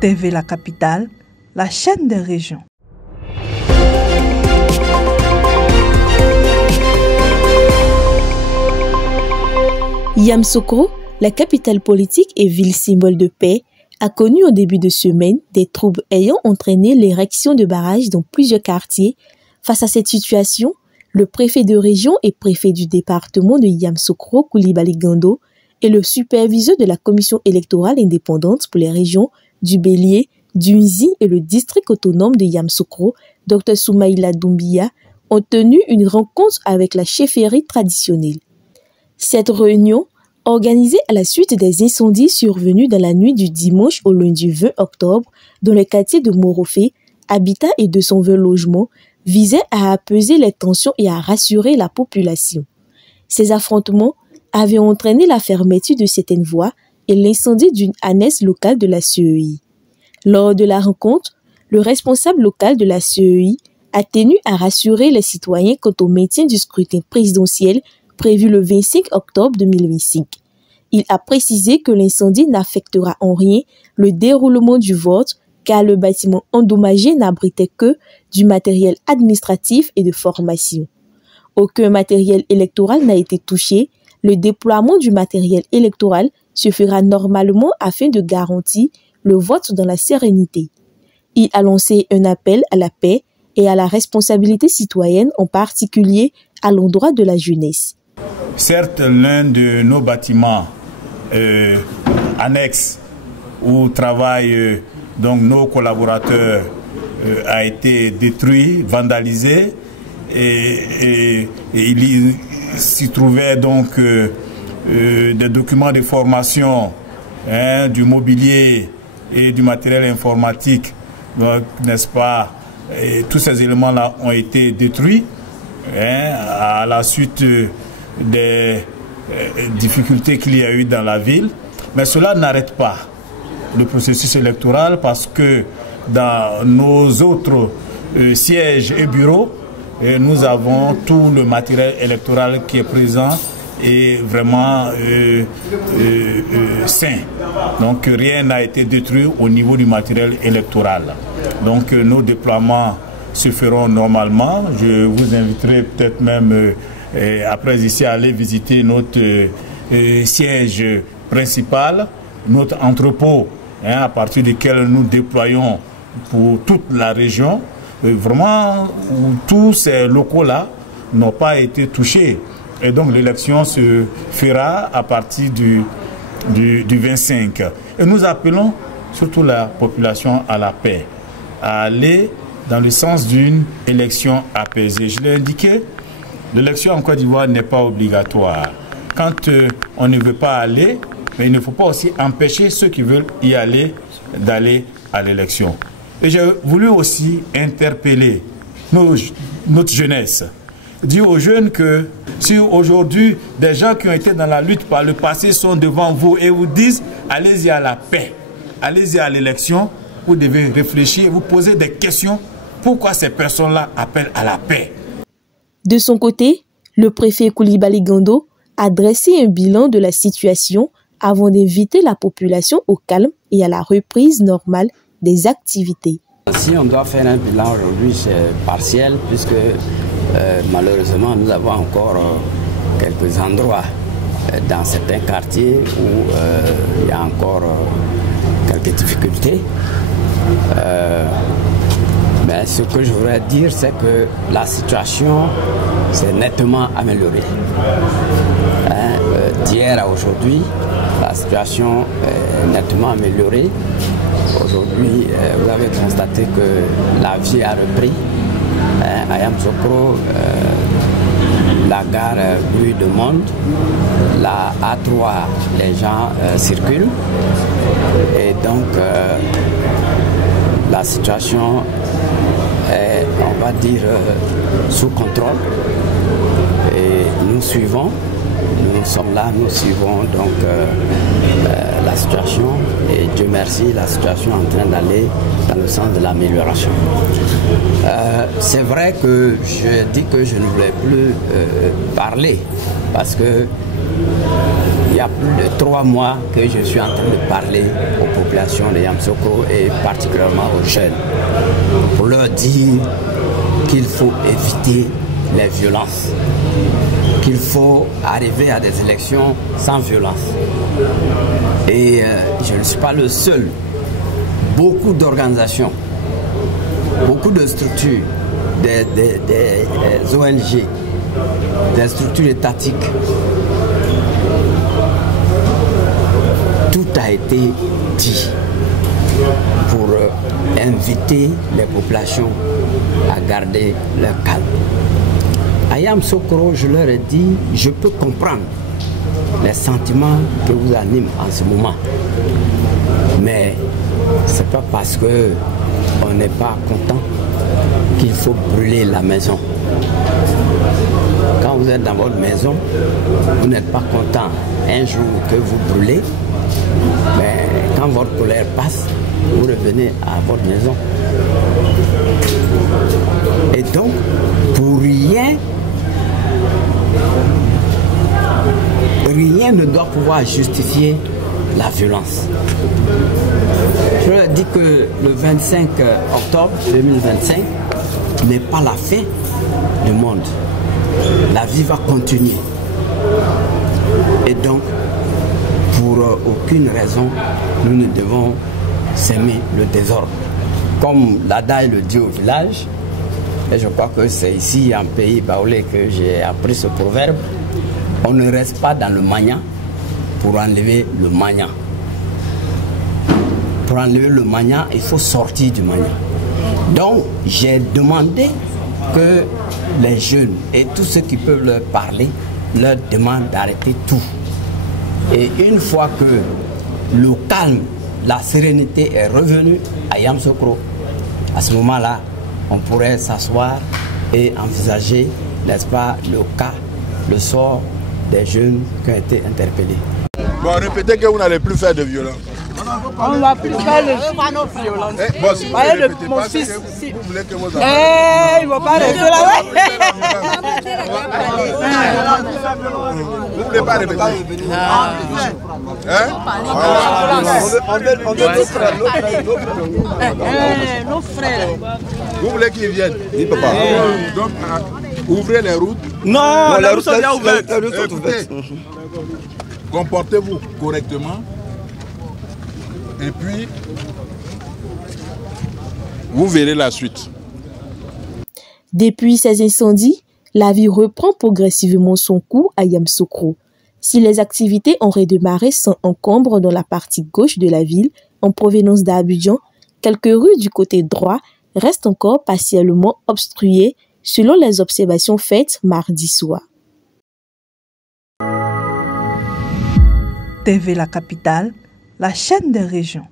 TV La Capitale, la chaîne des régions. Yamoussoukro, la capitale politique et ville symbole de paix, a connu au début de semaine des troubles ayant entraîné l'érection de barrages dans plusieurs quartiers. Face à cette situation, le préfet de région et préfet du département de Yamoussoukro, Coulibaly Gando, et le superviseur de la commission électorale indépendante pour les régions du Bélier, du Nzi et le district autonome de Yamoussoukro, Dr Soumaïla Doumbia, ont tenu une rencontre avec la chefferie traditionnelle. Cette réunion, organisée à la suite des incendies survenus dans la nuit du dimanche au lundi 20 octobre dans le quartier de Morofé, Habitat et 220 logements, visait à apaiser les tensions et à rassurer la population. Ces affrontements avaient entraîné la fermeture de certaines voies et l'incendie d'une annexe locale de la CEI. Lors de la rencontre, le responsable local de la CEI a tenu à rassurer les citoyens quant au maintien du scrutin présidentiel prévu le 25 octobre 2025. Il a précisé que l'incendie n'affectera en rien le déroulement du vote car le bâtiment endommagé n'abritait que du matériel administratif et de formation. Aucun matériel électoral n'a été touché. Le déploiement du matériel électoral se fera normalement afin de garantir le vote dans la sérénité. Il a lancé un appel à la paix et à la responsabilité citoyenne, en particulier à l'endroit de la jeunesse. Certes, l'un de nos bâtiments annexes où travaillent donc nos collaborateurs a été détruit, vandalisé et il s'y trouvait donc des documents de formation, du mobilier et du matériel informatique, n'est-ce pas? Et tous ces éléments-là ont été détruits à la suite des difficultés qu'il y a eu dans la ville. Mais cela n'arrête pas le processus électoral parce que dans nos autres sièges et bureaux, nous avons tout le matériel électoral qui est présent et vraiment sain. Donc rien n'a été détruit au niveau du matériel électoral. Donc nos déploiements se feront normalement. Je vous inviterai peut-être même après ici à aller visiter notre siège principal, notre entrepôt à partir duquel nous déployons pour toute la région. Vraiment, où tous ces locaux-là n'ont pas été touchés. Et donc l'élection se fera à partir du 25. Et nous appelons surtout la population à la paix, à aller dans le sens d'une élection apaisée. Je l'ai indiqué, l'élection en Côte d'Ivoire n'est pas obligatoire. Quand on ne veut pas aller, mais il ne faut pas aussi empêcher ceux qui veulent y aller d'aller à l'élection. Et j'ai voulu aussi interpeller notre jeunesse, dire aux jeunes que si aujourd'hui des gens qui ont été dans la lutte par le passé sont devant vous et vous disent allez-y à la paix, allez-y à l'élection, vous devez réfléchir, vous poser des questions. Pourquoi ces personnes-là appellent à la paix? De son côté, le préfet Coulibaly Gando a dressé un bilan de la situation avant d'inviter la population au calme et à la reprise normale des activités. Si on doit faire un bilan aujourd'hui, c'est partiel puisque malheureusement nous avons encore quelques endroits dans certains quartiers où il y a encore quelques difficultés. Mais ce que je voudrais dire, c'est que la situation s'est nettement améliorée. D'hier à aujourd'hui, la situation est nettement améliorée. Aujourd'hui, vous avez constaté que la vie a repris. À Yamoussoukro, la gare bruit de monde. La A3, les gens circulent. Et donc, la situation est, on va dire, sous contrôle. Et nous suivons. Nous sommes là, nous suivons donc la situation et Dieu merci. merci, la situation est en train d'aller dans le sens de l'amélioration. C'est vrai que je dis que je ne voulais plus parler parce que il y a plus de 3 mois que je suis en train de parler aux populations de Yamoussoukro et particulièrement aux jeunes pour leur dire qu'il faut éviter les violences, qu'il faut arriver à des élections sans violence. Et je ne suis pas le seul. Beaucoup d'organisations, beaucoup de structures, des ONG, des structures étatiques, tout a été dit pour inviter les populations à garder leur calme. À Yamoussoukro, je leur ai dit, je peux comprendre les sentiments que vous animent en ce moment. Mais ce n'est pas parce qu'on n'est pas content qu'il faut brûler la maison. Quand vous êtes dans votre maison, vous n'êtes pas content un jour que vous brûlez, mais quand votre colère passe, vous revenez à votre maison. Et donc, pour rien ne doit pouvoir justifier la violence. Je leur dis que le 25 octobre 2025 n'est pas la fin du monde. La vie va continuer. Et donc, pour aucune raison, nous ne devons s'aimer le désordre. Comme l'adage le dit au village, et je crois que c'est ici en pays baoulé que j'ai appris ce proverbe, on ne reste pas dans le magnan pour enlever le magnan. Pour enlever le magnan, il faut sortir du magnan. Donc, j'ai demandé que les jeunes et tous ceux qui peuvent leur parler, leur demandent d'arrêter tout. Et une fois que le calme, la sérénité est revenue à Yamoussoukro, à ce moment-là, on pourrait s'asseoir et envisager, n'est-ce pas, le cas, le sort des jeunes qui ont été interpellés. Bon, répétez que vous n'allez plus faire de violence. On ne va plus faire de violence. Bon, si vous ne répétez mon pas, fils, c'est que vous voulez que vos enfants... il ne va pas rester là. Vous ne voulez pas répéter? Hein? On veut Nos frères. Vous voulez qu'ils viennent? Oui, papa. Donc, ouvrez les routes. Non, les routes sont déjà ouvertes. Comportez-vous correctement. Et puis, vous verrez la suite. Depuis ces incendies, la vie reprend progressivement son cours à Yamoussoukro. Si les activités ont redémarré sans encombre dans la partie gauche de la ville, en provenance d'Abidjan, quelques rues du côté droit restent encore partiellement obstruées selon les observations faites mardi soir. TV La Capitale, la chaîne des régions.